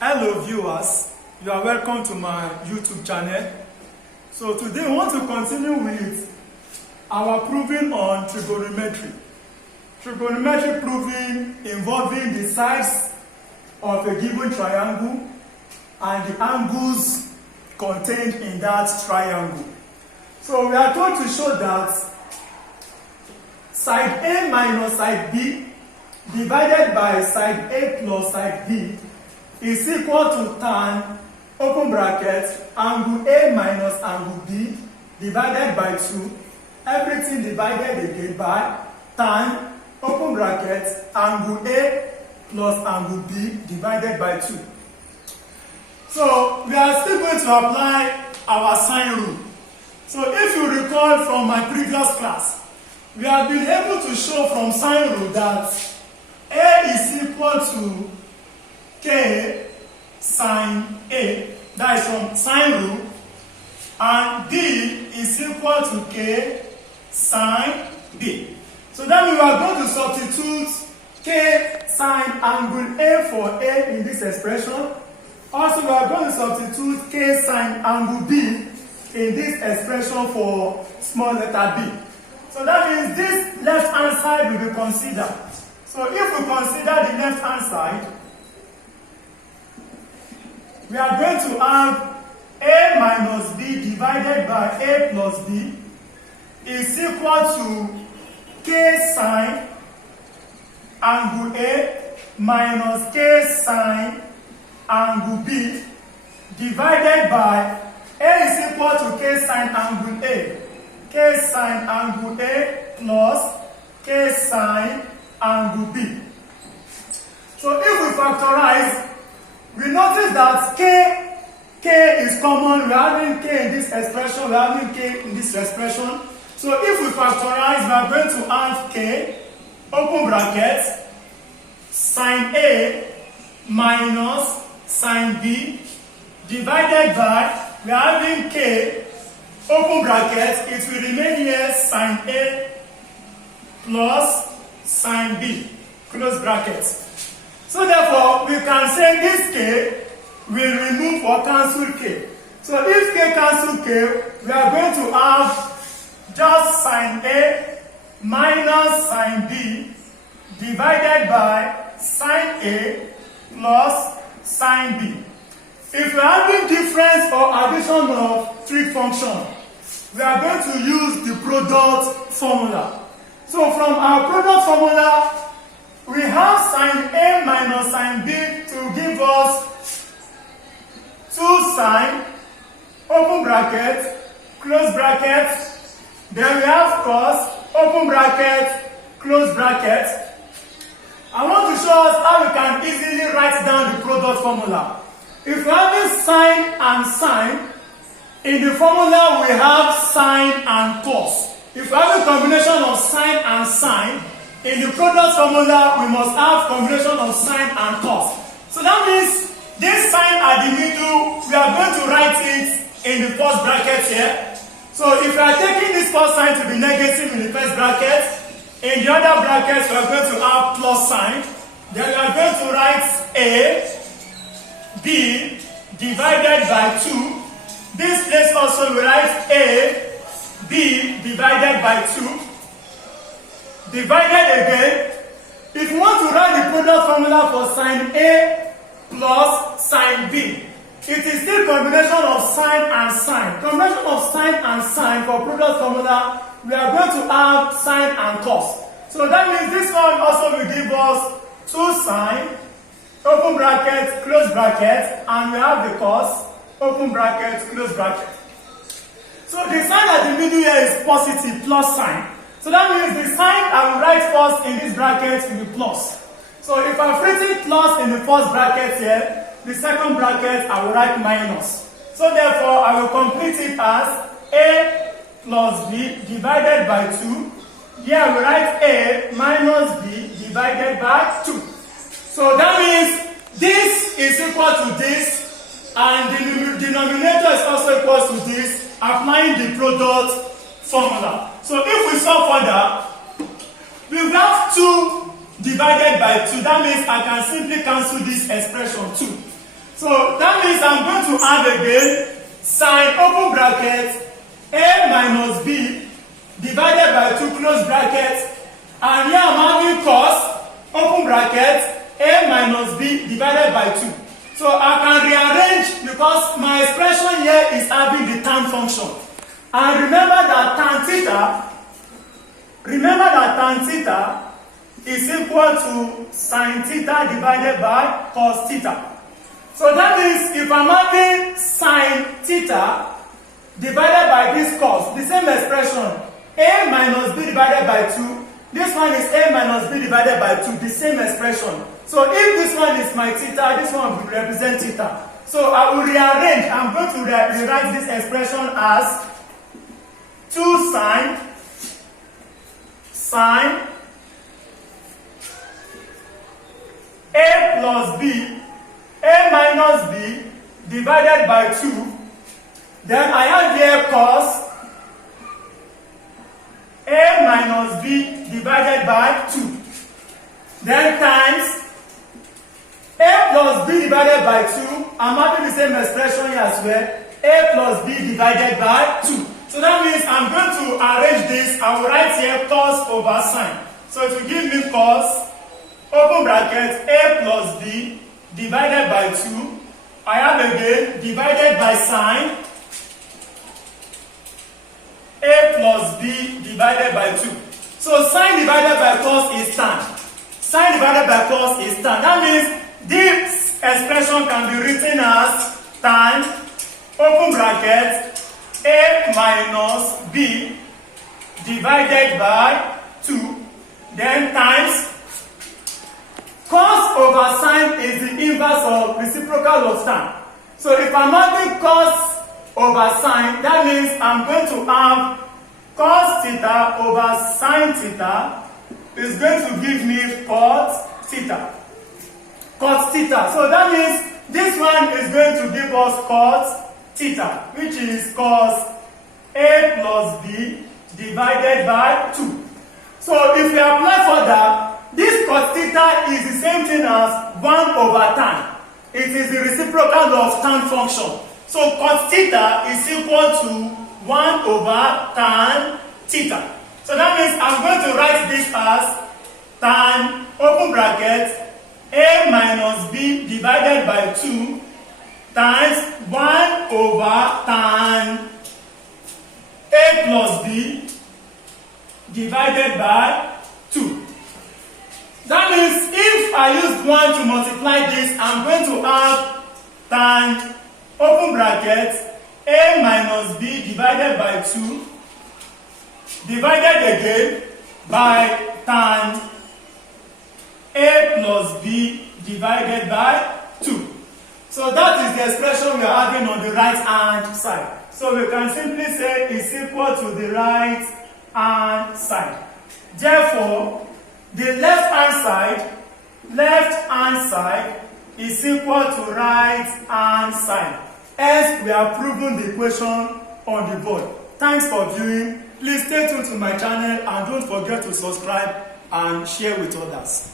Hello viewers, you are welcome to my YouTube channel. So today we want to continue with our proving on trigonometry. Trigonometry proving involving the sides of a given triangle and the angles contained in that triangle. So we are told to show that side A minus side B divided by side A plus side B is equal to tan, open bracket, angle A minus angle B divided by 2, everything divided again by tan, open bracket, angle A plus angle B divided by 2. So we are still going to apply our sine rule. So if you recall from my previous class, we have been able to show from sine rule that A is equal to K sine A, that is from sine rule, and B is equal to K sine B. So then we are going to substitute K sine angle A for A in this expression. Also, we are going to substitute K sine angle B in this expression for small letter b. So that means this left hand side will be considered. So if we consider the left hand side, we are going to have A minus B divided by A plus B is equal to K sine angle A minus K sine angle B divided by A is equal to K sine angle A, K sine angle A plus K sine angle B. So if we factorize, we notice that K is common. We are having K in this expression, we are having K in this expression. So if we factorize, we are going to have K, open bracket, sine A minus sine B divided by, we are having K, open bracket, it will remain here sine A plus sine B, close bracket. So therefore, we can say this K will remove or cancel K. So if K cancel K, we are going to have just sine A minus sine B divided by sine A plus sine B. If we are having difference or addition of trig function, we are going to use the product formula. So from our product formula, we have sine A minus sine B to give us 2 sine, open bracket, close bracket. Then we have cos, open bracket, close bracket. I want to show us how we can easily write down the product formula. If we have sine and sine, in the formula we have sine and cos. If we have a combination of sine and sine, in the product formula we must have combination of sine and cos. So that means this sine at the middle, we are going to write it in the first bracket here. So if we are taking this first sign to be negative in the first bracket, in the other brackets we are going to have plus sign. Then we are going to write A, B divided by 2. This place also we write A, B divided by 2. Divided again. If you want to write the product formula for sine A plus sine B, it is still combination of sine and sine. Combination of sine and sine for product formula, we are going to have sine and cos. So that means this one also will give us 2 sine, open bracket, close bracket, and we have the cos, open bracket, close bracket. So the sign at the middle here is positive, plus sign. So that means the sign I will write first in this bracket will be plus. So if I've written plus in the first bracket here, the second bracket I will write minus. So therefore I will complete it as A plus B divided by 2. Here I will write A minus B divided by 2. So that means this is equal to this, and the denominator is also equal to this, applying the product formula. So if we solve further, we will have 2 divided by 2. That means I can simply cancel this expression 2. So that means I'm going to add again sine open bracket a minus b divided by 2 close bracket, and here I'm having cos open bracket a minus b divided by 2. So I can rearrange because my expression here is having the tan function. And remember that tan theta is equal to sine theta divided by cos theta. So that means if I'm having sine theta divided by this cos, the same expression, a minus b divided by 2, this one is a minus b divided by 2, the same expression. So if this one is my theta, this one will represent theta. So I will rearrange. I'm going to rewrite this expression as 2 sine a plus b, a minus b divided by 2. Then I have here cos a minus b divided by 2. Then times a plus b divided by 2. I'm having the same expression here as well. A plus b divided by 2. So that means I'm going to arrange this. I will write here cos over sine. So it will give me cos open bracket a plus b divided by 2. I have again divided by sine a plus b divided by 2. So sine divided by cos is tan. Sine divided by cos is tan. That means this expression can be written as tan open bracket a minus b divided by 2, then times cos over sine is the inverse of reciprocal of tan. So if I'm having cos over sine, that means I'm going to have cos theta over sine theta is going to give me cos theta. Cos theta. So that means this one is going to give us cos theta, which is cos a plus b divided by 2. So if we apply further, this cos theta is the same thing as 1 over tan. It is the reciprocal of tan function. So cos theta is equal to 1 over tan theta. So that means I'm going to write this as tan open bracket a minus b divided by 2 times 1 over tan a plus b divided by 2. That means if I use 1 to multiply this, I'm going to have tan open bracket a minus b divided by 2 divided again by tan a plus b divided by 2. So that is the expression we are having on the right hand side. So we can simply say it's equal to the right hand side. Therefore, the left hand side is equal to right hand side. Hence, we have proven the equation on the board. Thanks for viewing. Please stay tuned to my channel and don't forget to subscribe and share with others.